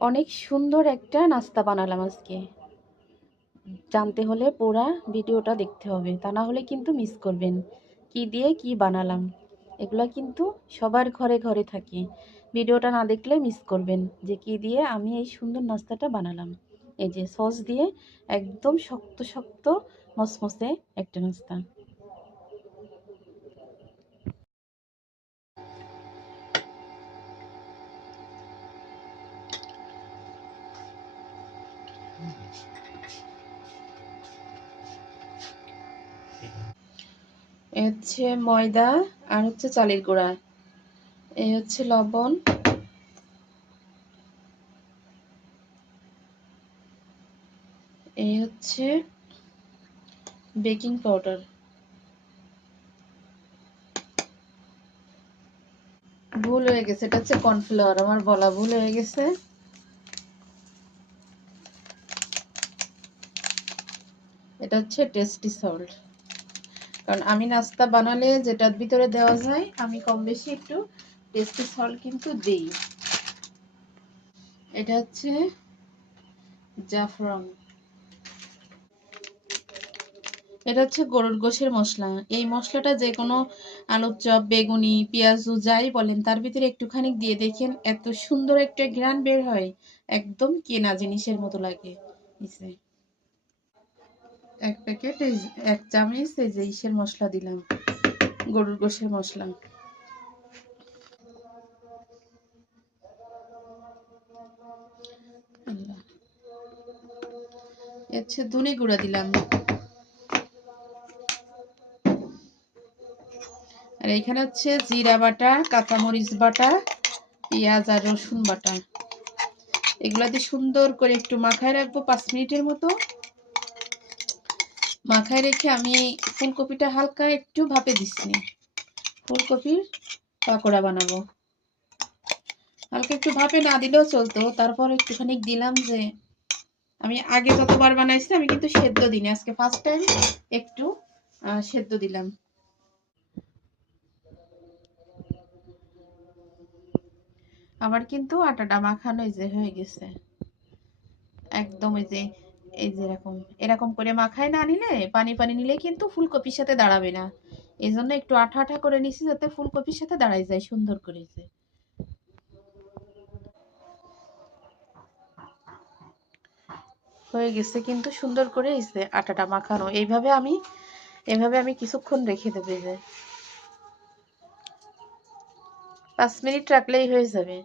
অনেক সুন্দর একটা নাস্তা বানালাম আজকে। জানতে হলে পুরা ভিডিওটা দেখতে হবে, তা না হলে কিন্তু মিস করবেন কি দিয়ে কি বানালাম। এগুলো কিন্তু সবার ঘরে ঘরে থাকে, ভিডিওটা না দেখলে মিস করবেন যে কি দিয়ে আমি এই সুন্দর নাস্তাটা বানালাম। এই যে সস দিয়ে একদম শক্ত শক্ত মসমসে একটা নাস্তা। এ হচ্ছে ময়দা আর হচ্ছে চালের গুঁড়া, এই হচ্ছে লবণ, এই হচ্ছে বেকিং পাউডার। ভুল হয়ে গেছে, এটা হচ্ছে কর্নফ্লাওয়ার, আমার বলা ভুল হয়ে গেছে। এটা হচ্ছে টেস্টি সল্ট, কারণ আমি নাস্তা বানালে যেটার ভিতরে দেওয়া যায় আমি কম বেশি একটু টেস্টি সল্ট কিন্তু দিই। এটা হচ্ছে জাফরান। এটা হচ্ছে গরুর গোশের মশলা। এই মশলাটা যে কোনো আলুর চপ, বেগুনি, পেঁয়াজু যাই বলেন তার ভিতরে একটুখানি দিয়ে দেখেন, এত সুন্দর একটা ঘ্রাণ বের হয়, একদম কেনা জিনিসের মতো লাগে। এক প্যাকেট, এক চামচ এই যে ইসের মশলা দিলাম, গরুর গোশের মশলা। হচ্ছে ধনে গুঁড়া দিলাম, আর এখানে হচ্ছে জিরা বাটা, কাঁচামরিচ বাটা, পেঁয়াজ আর রসুন বাটা। এগুলা দিয়ে সুন্দর করে একটু মাখায় রাখবো 5 মিনিটের মতো। মাখায় রেখে আমি ফুলকপিটা হালকা একটু ভাপে দিচ্ছি, ফুলকপির পাকোড়া বানাবো। হালকা একটু ভাপে না দিলেও চলতো, তারপর একটুখানি দিলাম যে আমি আগে যতবার বানাইছি আমি কিন্তু সেদ্ধ দিই না, আজকে ফার্স্ট টাইম একটু সেদ্ধ দিলাম। আমার কিন্তু আটাটা মাখানো এই যে হয়ে গেছে একদম। এই যে এরকম এরকম করে মাখায় না নিলে, পানি পানি নিলে কিন্তু ফুলকপির সাথে দাঁড়াবে না। এই জন্য একটু আঠা আঠা করে নিছি যাতে ফুলকপির সাথে দাঁড়ায় যায় সুন্দর করে। হয়ে গেছে কিন্তু সুন্দর করে এই যে আটাটা মাখানো, এভাবে আমি কিছুক্ষণ রেখে দেবো। এই যে 5 মিনিট রাখলেই হয়ে যাবে।